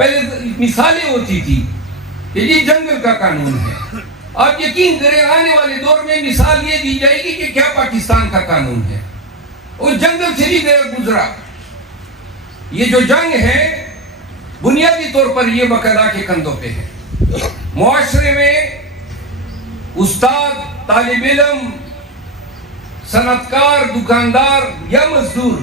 پہلے مثالیں ہوتی تھی کہ یہ جنگل کا قانون ہے. آپ یقین کریں آنے والے دور میں مثال یہ دی جائے گی کہ کیا پاکستان کا قانون ہے. اور جنگل سے بھی گیا گزرا. یہ جو جنگ ہے بنیادی طور پر یہ وکلا کے کندھوں پہ ہے. معاشرے میں استاد، طالب علم، صنعت کار، دکاندار یا مزدور،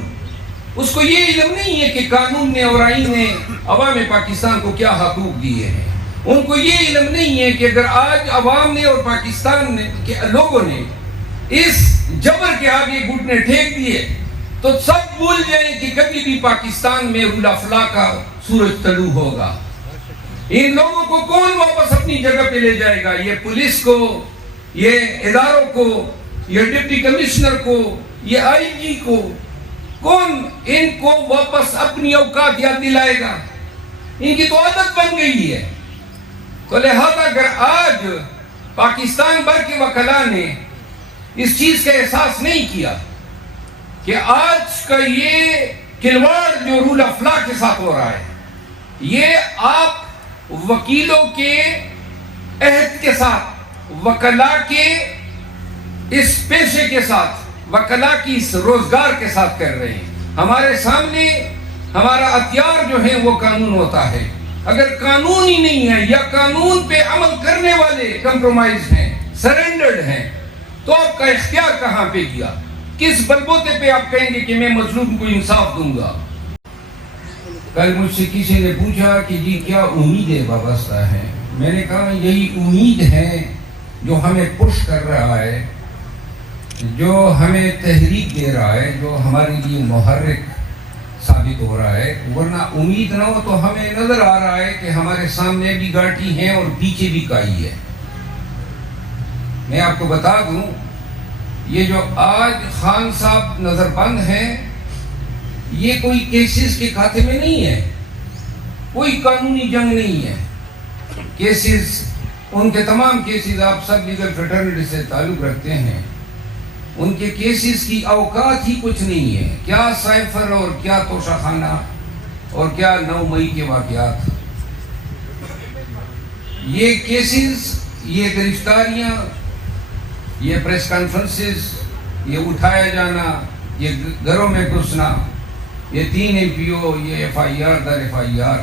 اس کو یہ علم نہیں ہے کہ قانون نے اور آئین نے عوام پاکستان کو کیا حقوق دیے ہیں. ان کو یہ علم نہیں ہے کہ اگر آج عوام نے اور پاکستان نے کے لوگوں نے اس جبر کے آگے گھٹنے ٹھیک دیے تو سب بھول جائیں کہ کبھی بھی پاکستان میں رول آف لا کا سورج طلوع ہوگا. ان لوگوں کو کون واپس اپنی جگہ پہ لے جائے گا؟ یہ پولیس کو، یہ اداروں کو، یہ ڈپٹی کمشنر کو، یہ آئی جی کو، کون ان کو واپس اپنی اوقات یاد دلائے گا؟ ان کی تو عادت بن گئی ہے. تو لہذا اگر آج پاکستان بھر کے وکلاء نے اس چیز کا احساس نہیں کیا کہ آج کا یہ کھلواڑ جو رول آف لا کے ساتھ ہو رہا ہے، یہ آپ وکیلوں کے عہد کے ساتھ، وکلاء کے اس پیشے کے ساتھ، وکلاء کی اس روزگار کے ساتھ کر رہے ہیں. ہمارے سامنے ہمارا ہتھیار جو ہے وہ قانون ہوتا ہے. اگر قانون ہی نہیں ہے یا قانون پہ عمل کرنے والے کمپرومائز ہیں، سرنڈرڈ ہیں، تو آپ کا اختیار کہاں پہ گیا؟ کس بلبوتے پہ آپ کہیں گے کہ میں مظلوم کو انصاف دوں گا؟ کل مجھ سے کسی نے پوچھا کہ جی کیا امیدیں وابستہ ہیں؟ میں نے کہا یہی امید ہے جو ہمیں پش کر رہا ہے، جو ہمیں تحریک دے رہا ہے، جو ہمارے لیے محرک ثابت ہو رہا ہے. ورنہ امید نہ ہو تو ہمیں نظر آ رہا ہے کہ ہمارے سامنے بھی گاٹی ہے اور پیچھے بھی کائی ہے. میں آپ کو بتا دوں، یہ جو آج خان صاحب نظر بند ہیں، یہ کوئی کیسز کے کھاتے میں نہیں ہے، کوئی قانونی جنگ نہیں ہے. کیسز، ان کے تمام کیسز، آپ سب لیگل فریٹرنیٹی سے تعلق رکھتے ہیں، ان کے کیسز کی اوقات ہی کچھ نہیں ہے. کیا سائفر اور کیا توشہ خانہ اور کیا 9 مئی کے واقعات. یہ کیسز، یہ گرفتاریاں، یہ پریس کانفرنسز، یہ اٹھایا جانا، یہ گھروں میں گھسنا، یہ 3 MPO، یہ FIR در FIR،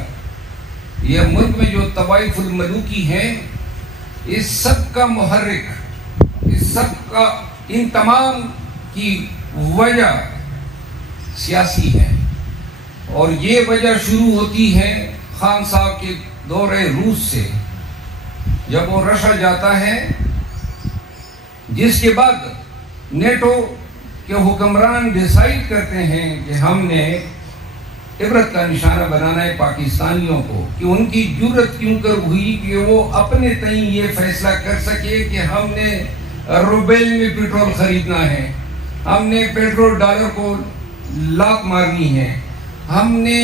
یہ ملک میں جو طوائف الملوکی ہیں، اس سب کا محرک، اس سب کا، ان تمام کی وجہ سیاسی ہے. اور یہ وجہ شروع ہوتی ہے خان صاحب کے دورہ روس سے، جب وہ رشا جاتا ہے، جس کے بعد نیٹو کے حکمران ڈیسائیڈ کرتے ہیں کہ ہم نے عبرت کا نشانہ بنانا ہے پاکستانیوں کو، کہ ان کی جرت کیوں کر ہوئی کہ وہ اپنے تئیں یہ فیصلہ کر سکے کہ ہم نے روبیل میں پیٹرول خریدنا ہے، ہم نے پیٹرول ڈالر کو لاک مارنی ہے، ہم نے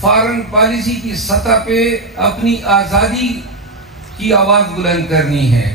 فارن پالیسی کی سطح پہ اپنی آزادی کی آواز بلند کرنی ہے.